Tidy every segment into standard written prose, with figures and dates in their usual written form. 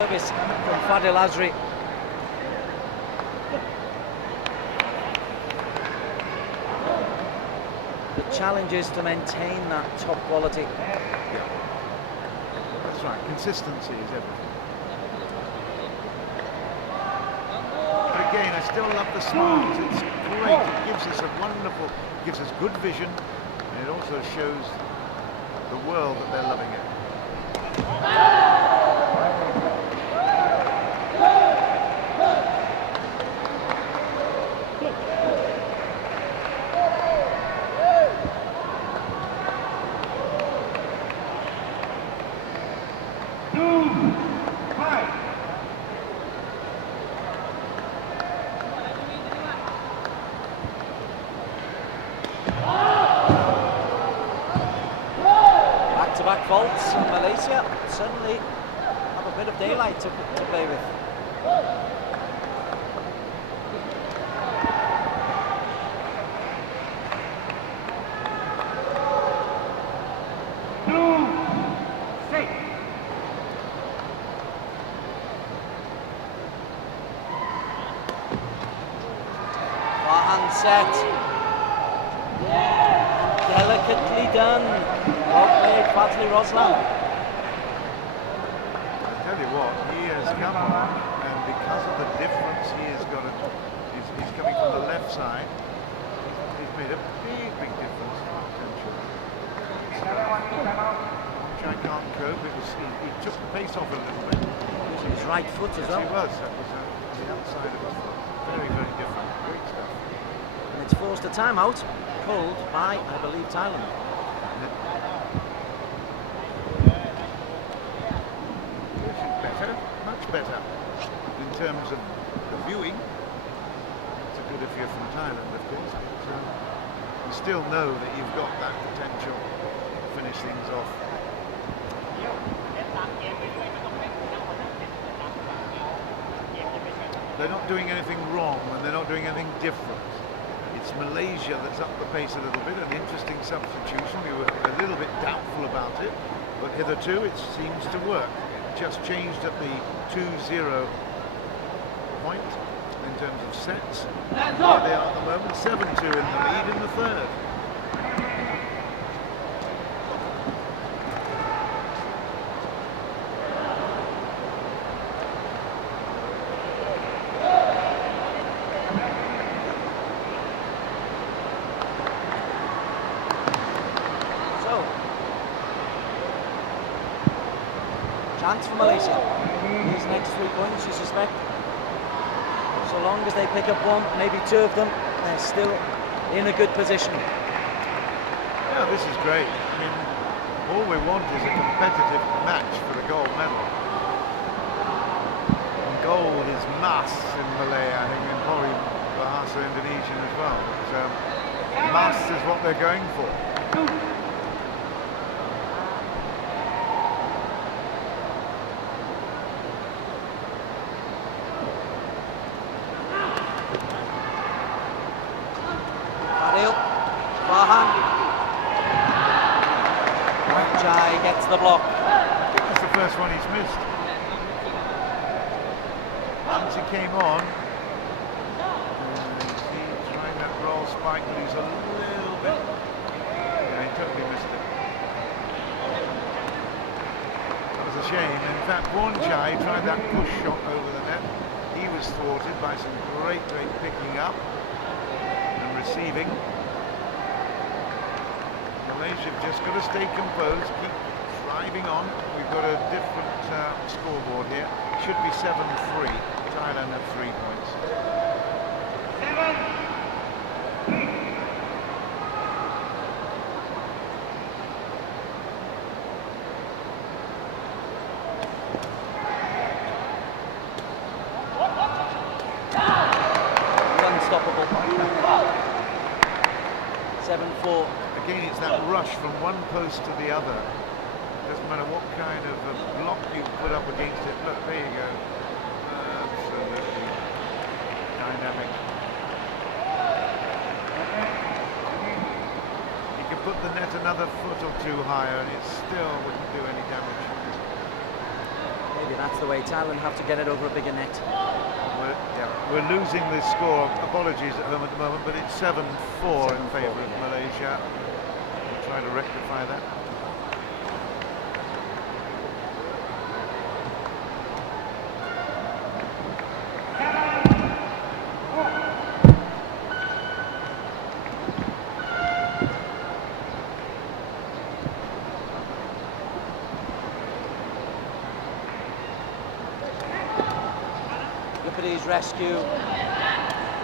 Service from Fadil Azri. The challenge is to maintain that top quality. Yeah. That's right, consistency is everything. But again, I still love the smiles. It's great. It gives us a wonderful, gives us good vision, and it also shows the world that they're loving it. Back-to-back faults in Malaysia suddenly have a bit of daylight to play with. Farhan set. Delicately done. Well played, Fazli Roslan. I tell you what, he has come on, and because of the difference he has got, he's coming from the left side. He's made a big difference. Which I can't cope. He took the pace off a little bit. Using his right foot as well. He was. That was the outside of his foot. Very, very different. Great stuff. And it's forced a timeout, called by, I believe, Thailand. Better, much better. In terms of the viewing, it's a good if you're from Thailand, of course. But, you still know that you've got that potential to finish things off. They're not doing anything wrong, and they're not doing anything different. It's Malaysia that's up the pace a little bit. An interesting substitution. We were a little bit doubtful about it, but hitherto it seems to work. Just changed at the 2-0 point in terms of sets. There they are at the moment, 7-2 in the lead in the third. Chance for Malaysia. These next 3 points, you suspect. So long as they pick up one, maybe 2 of them, they're still in a good position. Yeah, this is great. I mean, all we want is a competitive match for the gold medal. And gold is mass in Malaya, I think, and probably Bahasa Indonesian as well. But, mass is what they're going for. Farhan. Jai gets the block. I think that's the first one he's missed. Once he came on, he's trying that roll spike, but he's a little bit. Yeah, he totally missed it. That was a shame. In fact, Jai tried that push shot over the net. He was thwarted by some great picking up and receiving. Malaysia have just got to stay composed, keep driving on. We've got a different scoreboard here. Should be 7-3. Thailand have 3 points. Unstoppable. 7-4. Again, it's that rush from one post to the other. Doesn't matter what kind of block you put up against it. Look, there you go. Absolutely dynamic. You can put the net another foot or two higher and it still wouldn't do any damage. It maybe that's the way. Thailand have to get it over a bigger net. We're losing this score. Apologies at home at the moment, but it's 7-4 in favour of Malaysia. We'll try to rectify that. Rescue.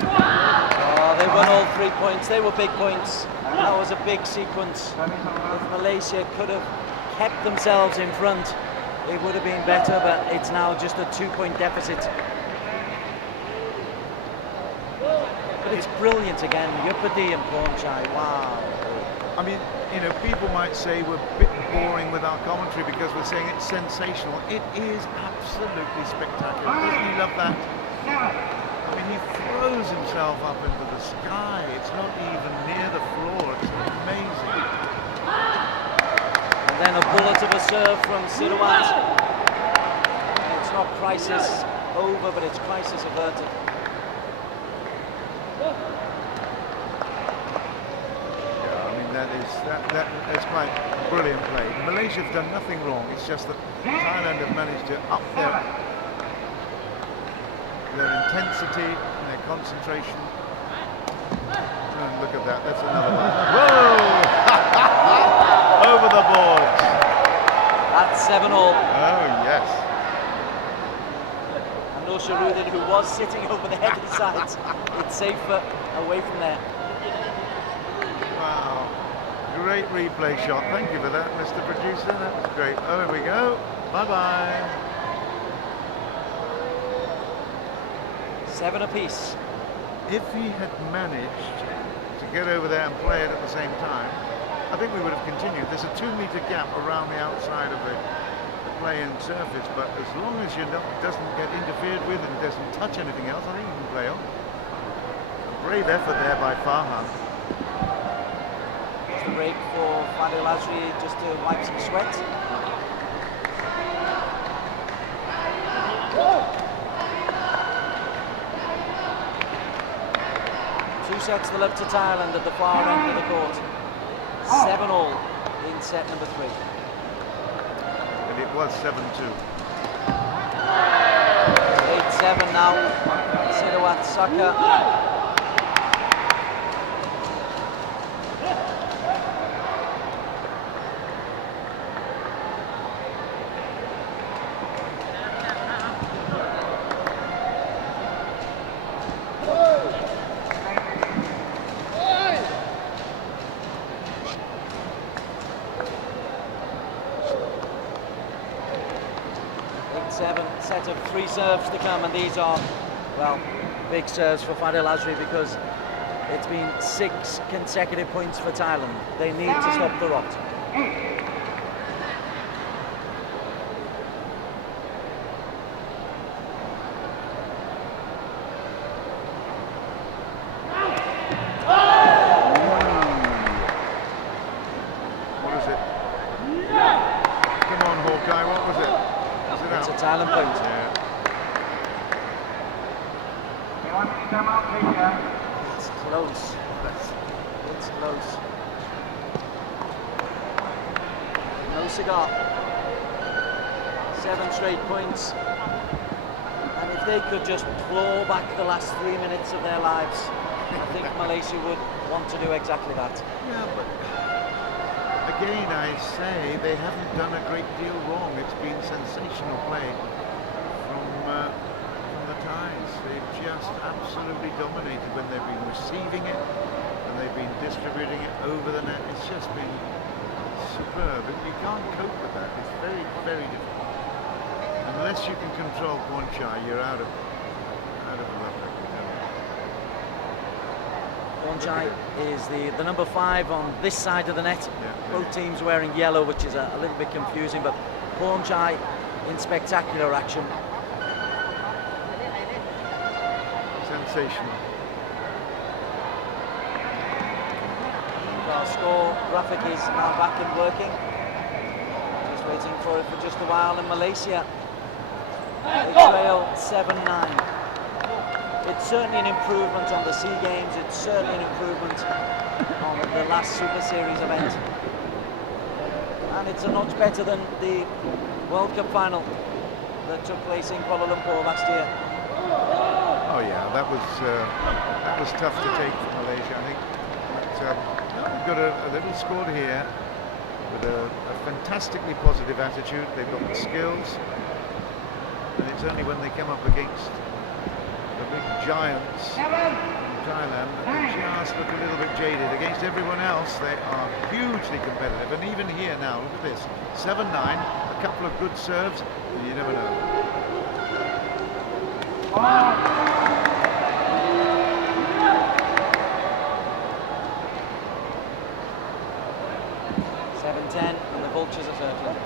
Oh, they won all 3 points. They were big points. That was a big sequence. If Malaysia could have kept themselves in front, it would have been better, but it's now just a 2-point deficit. But it's brilliant again. Yupadi and Pornchai. Wow. I mean, you know, people might say we're a bit boring with our commentary because we're saying it's sensational. It is absolutely spectacular. Doesn't he love that? I mean, he throws himself up into the sky. It's not even near the floor. It's amazing. And then a bullet of a serve from Sirawat. It's not crisis over, but it's crisis averted. Yeah, I mean, that's quite brilliant play. Malaysia have done nothing wrong. It's just that Thailand have managed to up their intensity and their concentration. And look at that, that's another one. Whoa! Over the boards. That's 7-all. Oh, yes. And no Sharudin, who was sitting over the head sides. It's safer away from there. Wow. Great replay shot. Thank you for that, Mr. Producer. That was great. Oh, here we go. Bye-bye. 7 apiece. If he had managed to get over there and play it at the same time, I think we would have continued. There's a 2-meter gap around the outside of the play-in surface, but as long as it doesn't get interfered with and doesn't touch anything else, I think you can play on. A brave effort there by Farhan. Just a break for Fadil Azri just to wipe some sweat. Sets the love to Thailand at the far end of the court. 7-all in set number 3. And it was 7-2. 8-7 now. Sirawat Saka. Set of 3 serves to come, and these are, well, big serves for Fadil Azri because it's been 6 consecutive points for Thailand. They need to stop the rot. What is it? Come on, Hawkeye, what was it? It's a Thailand point. Yeah. It's close. It's close. No cigar. 7 straight points. And if they could just claw back the last 3 minutes of their lives, I think Malaysia would want to do exactly that. Yeah, but again, I say they haven't done a great deal wrong. It's been sensational play from the Thais. They've just absolutely dominated when they've been receiving it and they've been distributing it over the net. It's just been superb. You can't cope with that. It's very, very difficult. Unless you can control Pornchai, you're out of luck. Pornchai is the number 5 on this side of the net. Yeah. Both teams wearing yellow, which is a little bit confusing, but Pornchai in spectacular action. Sensational. Our score graphic is now back and working. Just waiting for it for just a while, and Malaysia They trail 7-9. It's certainly an improvement on the SEA Games. It's certainly an improvement on the last Super Series event. And it's a notch better than the World Cup final that took place in Kuala Lumpur last year. Oh yeah, that was tough to take for Malaysia, I think. But we've got a little squad here with a fantastically positive attitude. They've got the skills, and it's only when they come up against the big giants in Thailand that they just look a little bit jaded. Against everyone else, they are hugely competitive, and even here now, look at this, 7-9, a couple of good serves, and you never know. 7-10, and the Vultures are circling.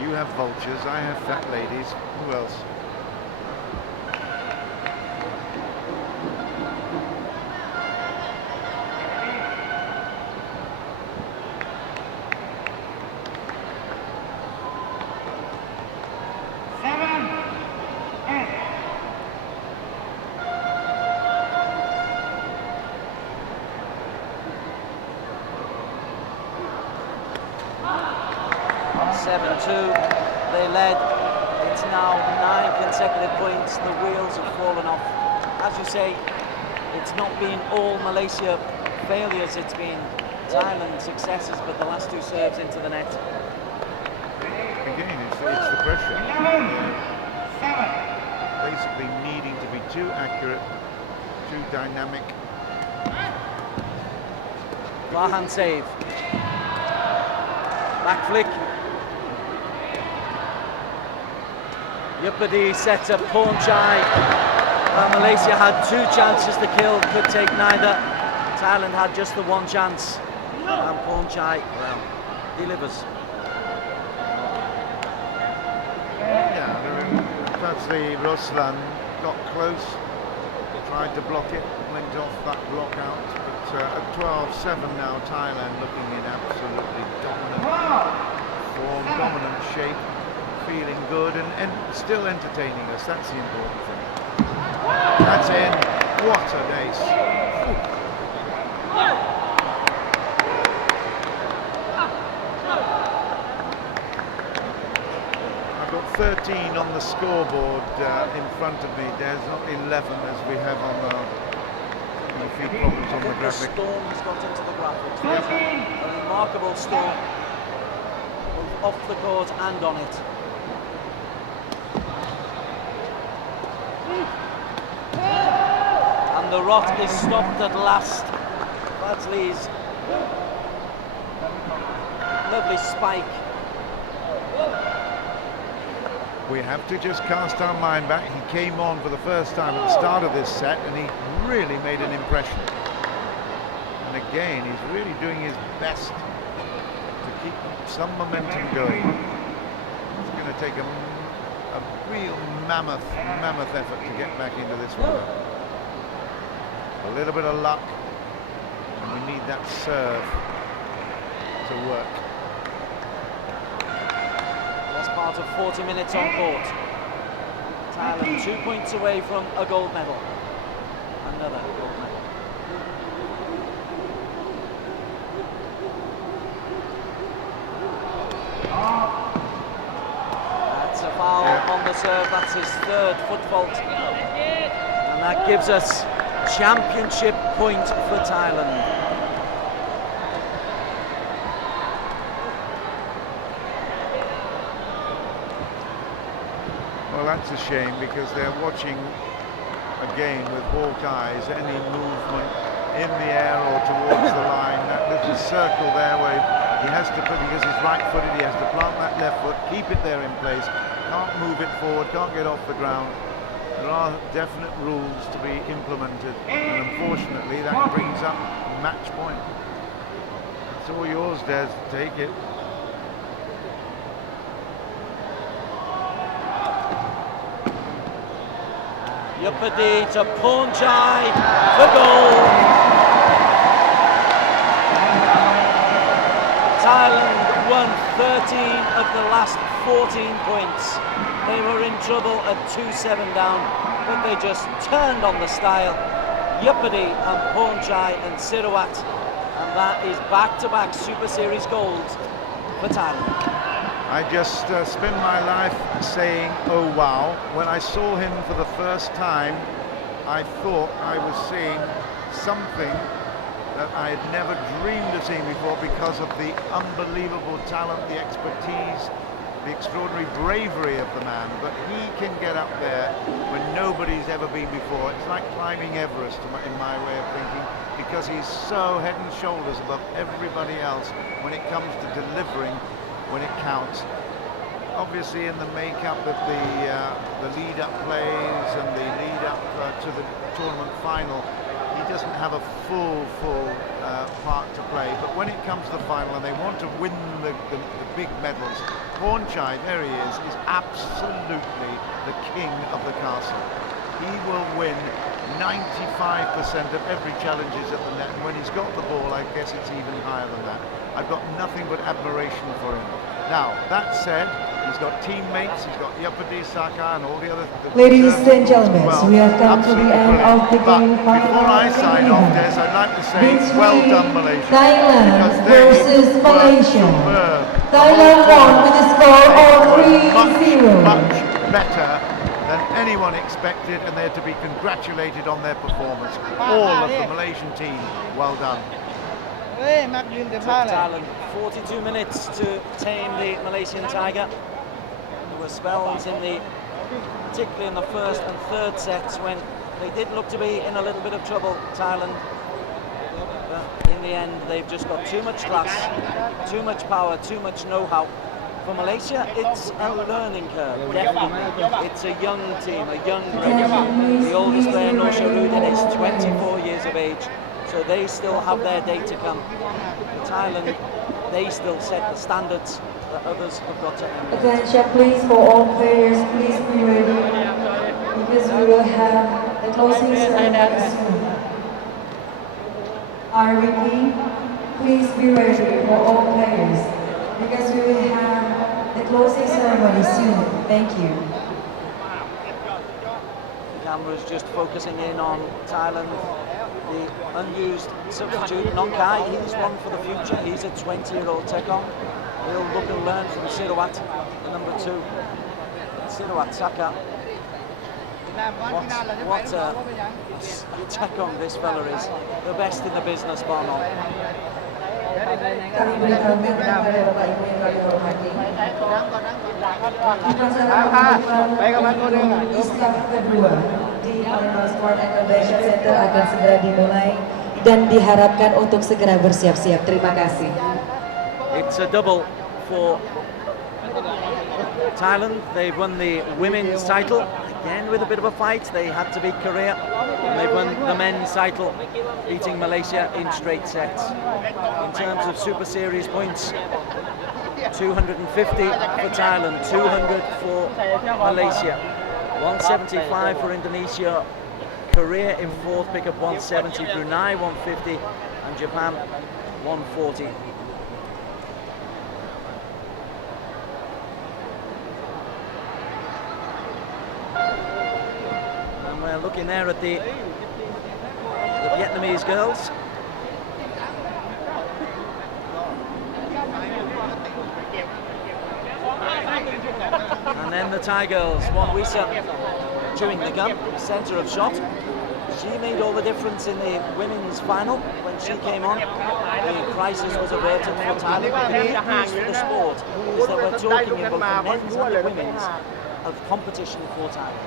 You have vultures, I have fat ladies. Who else? They led. It's now 9 consecutive points. The wheels have fallen off. As you say, it's not been all Malaysia failures. It's been Thailand successes, but the last 2 serves into the net. Again, it's the pressure. Basically needing to be too accurate, too dynamic. Farhan save. Back flick. Yupadi set up Pornchai. Malaysia had 2 chances to kill, could take neither. Thailand had just the 1 chance. And Pornchai, well, delivers. Yeah, perhaps the Ruslan got close, tried to block it, went off that block out. But at 12-7 now, Thailand looking in absolutely dominant form, dominant shape. Feeling good and still entertaining us. That's the important thing. That's in. What an ace. I've got 13 on the scoreboard in front of me. There's not 11 as we have on the feed problems on the graphic. The storm has got into the graphics. A remarkable storm, both off the court and on it. And the rot is stopped at last. Badsley's lovely spike. We have to just cast our mind back. He came on for the first time at the start of this set and he really made an impression. And again, he's really doing his best to keep some momentum going. It's going to take a real mammoth effort to get back into this one. A little bit of luck, and we need that serve to work. That's part of 40 minutes on court. Thailand 2 points away from a gold medal. Another gold medal. That's a foul on the serve. That's his 3rd foot fault. And that gives us championship point for Thailand. Well, that's a shame because they're watching again with hawk eyes any movement in the air or towards the line. That little circle there where he has to put, because he's right-footed, he has to plant that left foot, keep it there in place, can't move it forward, can't get off the ground. There are definite rules to be implemented, and unfortunately that brings up match point. It's all yours, Des, take it. Yupadi to Pornchai for goal. Thailand won 13 of the last 14 points. They were in trouble at 2-7 down, but they just turned on the style. Yupadi and Pornchai and Sirawat, and that is back-to-back Super Series golds for Thailand. I just spend my life saying, oh wow. When I saw him for the first time, I thought I was seeing something that I had never dreamed of seeing before because of the unbelievable talent, the expertise, the extraordinary bravery of the man. But he can get up there when nobody's ever been before. It's like climbing Everest in my way of thinking, because he's so head and shoulders above everybody else when it comes to delivering when it counts. Obviously in the makeup of the lead-up plays and the lead-up to the tournament final, he doesn't have a full part to play. But when it comes to the final and they want to win the big medals, Pornchai, there he is absolutely the king of the castle. He will win 95% of every challenges at the net, and when he's got the ball, I guess it's even higher than that. I've got nothing but admiration for him. Now, that said, he's got teammates, he's got Yupadi, Saka, and all the other... Ladies and gentlemen, we have come to the end of the game. Before I sign off, Des, I'd like to say, well done, Malaysia. Thailand versus Malaysia. Superb. Thailand won with a score of 3-0. Much better than anyone expected, and they're to be congratulated on their performance. All of the Malaysian team, well done. Took Thailand 42 minutes to tame the Malaysian Tiger. There were spells particularly in the first and third sets, when they did look to be in a little bit of trouble, Thailand. But in the end, they've just got too much class, too much power, too much know-how. For Malaysia, it's a learning curve, definitely. It's a young team, a young regu. The oldest player, Noor Sharudin, is 24 years of age, so they still have their day to come. For Thailand, they still set the standards that others have got to emulate. Attention please for all players, please be ready, because we will have the closing ceremony soon. I repeat, please be ready for all players, because we will have the closing ceremony soon. Thank you. The camera's just focusing in on Thailand. The unused substitute, Nongkai, he's one for the future. He's a 20-year-old Tekong. He'll look and learn from Sirawat, the number 2. Sirawat Saka. What a Tekong this fella is. The best in the business, bar none. Kami beritahukan kepada Bapak Ibu yang kami hormati. ISTAF kedua di Palembang Sport and Convention Center akan segera dimulai dan diharapkan untuk segera bersiap-siap. Terima kasih. It's a double for Thailand. They've won the women's title, again with a bit of a fight. They had to beat Korea. And they've won the men's title, beating Malaysia in straight sets. In terms of Super Series points, 250 for Thailand, 200 for Malaysia, 175 for Indonesia, Korea in fourth, pick up 170, Brunei 150, and Japan 140. And we're looking there at the Vietnamese girls. And then the Thai girls, Won Wisa chewing the gum, centre of shot. She made all the difference in the women's final when she came on. The crisis was averted for Thailand. But the good news for the sport is that we're talking in both the men's and the women's of competition for Thailand.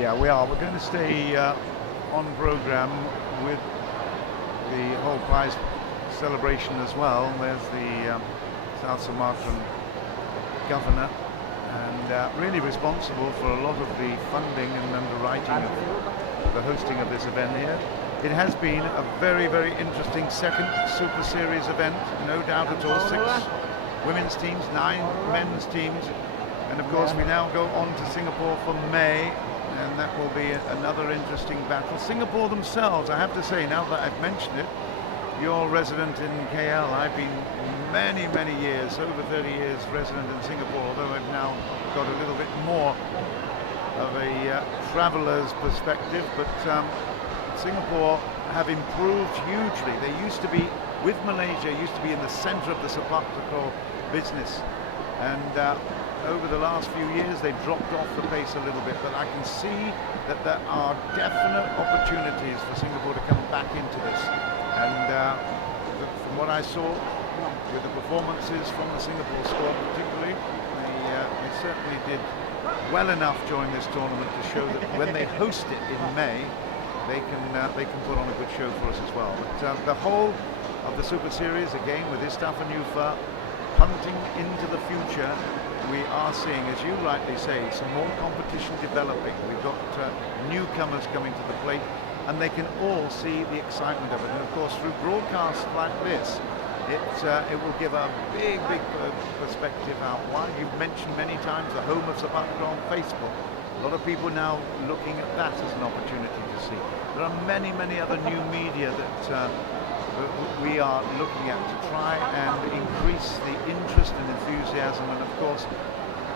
Yeah, we are. We're going to stay on programme with the whole prize celebration as well. There's the South Sumatran governor, and really responsible for a lot of the funding and underwriting of the hosting of this event here. It has been a very, very interesting second Super Series event, no doubt at all. 6 women's teams, 9 men's teams, and of course we now go on to Singapore for May, and that will be another interesting battle. Singapore themselves, I have to say, now that I've mentioned it, you're resident in KL, I've been many, many years, over 30 years resident in Singapore, although I've now got a little bit more of a traveller's perspective, but Singapore have improved hugely. They used to be, with Malaysia, used to be in the centre of the sepak takraw business, and over the last few years they've dropped off the pace a little bit, but I can see that there are definite opportunities for Singapore to come back into this, and from what I saw with the performances from the Singapore squad particularly, they certainly did well enough during this tournament to show that when they host it in May, they can put on a good show for us as well. But the whole of the Super Series, again with ISTAF and UFA, punting into the future, we are seeing, as you rightly say, some more competition developing. We've got newcomers coming to the plate, and they can all see the excitement of it. And of course, through broadcasts like this, it will give a big perspective out. Why? You've mentioned many times the home of sepak takraw on Facebook. A lot of people now looking at that as an opportunity to see. There are many other new media that we are looking at to try and increase the interest and enthusiasm, and of course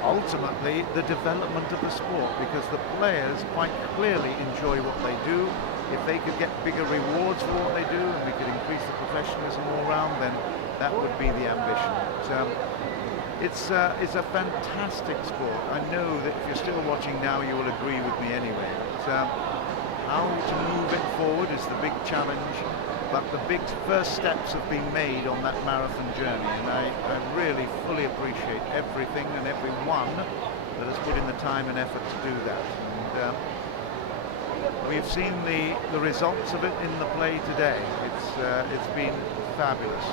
ultimately the development of the sport, because the players quite clearly enjoy what they do. If they could get bigger rewards for what they do and we could increase the professionalism all round, then that would be the ambition. It's a fantastic sport. I know that if you're still watching now, you will agree with me anyway. How to move it forward is the big challenge, but the big first steps have been made on that marathon journey, and I really fully appreciate everything and everyone that has put in the time and effort to do that. And we've seen the results of it in the play today. It's been fabulous.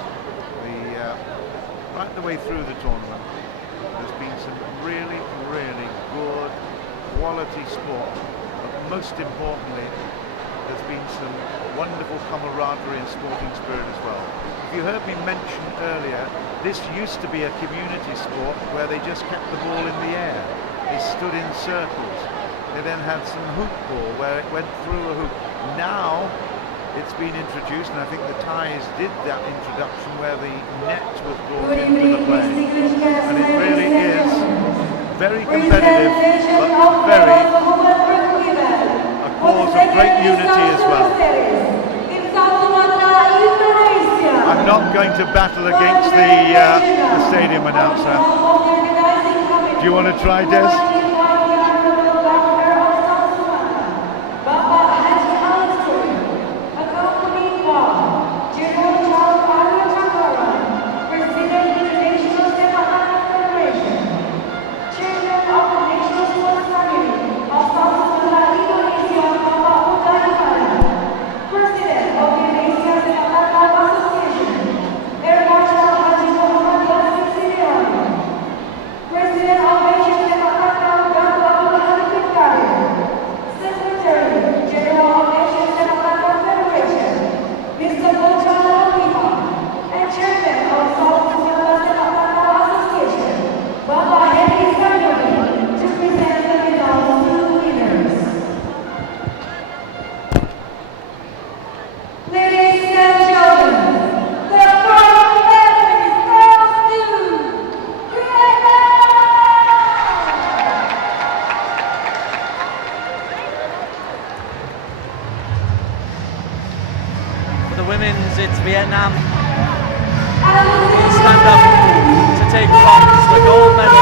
Right the way through the tournament, there's been some really good quality sport, but most importantly, there's been some wonderful camaraderie and sporting spirit as well. If you heard me mention earlier, this used to be a community sport where they just kept the ball in the air. They stood in circles. They then had some hoop ball where it went through a hoop. Now it's been introduced, and I think the Thais did that introduction where the net was brought into the play. And it really is very competitive, but very a cause of great unity as well. I'm not going to battle against the stadium announcer. Do you want to try, Des? It's Vietnam. We'll stand up to take bronze, the gold medal.